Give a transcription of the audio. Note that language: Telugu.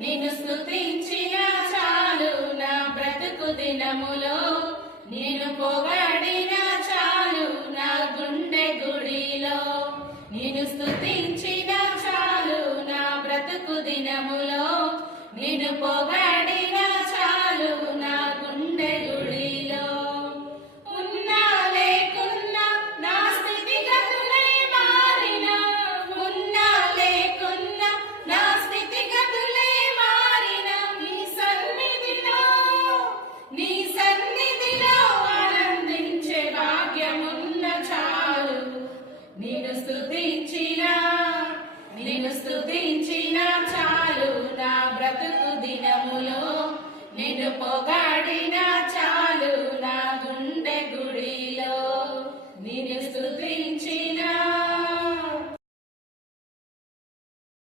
నిన్ను స్తుతించిన చాలు నా బ్రతుకు దినములో, నిన్ను పొగడిన చాలు నా గుండె గుడిలో. నిన్ను స్తుతించిన చాలు నా బ్రతుకు దినములో, నిన్ను పొగడిన చాలు నా గుండె గుడిలో. ఉన్నా లేకున్నా నా స్థితిగతులే మారినా, ఉన్నా లేకున్నా నా స్థితిగతులే మారినా, నీ సన్నిధిలో ఆనందించే భాగ్యమున్న చాలు. నిన్ను స్తుతించిన చాలు నా బ్రతుకు దినములో, నిన్ను పొగాడిన చాలు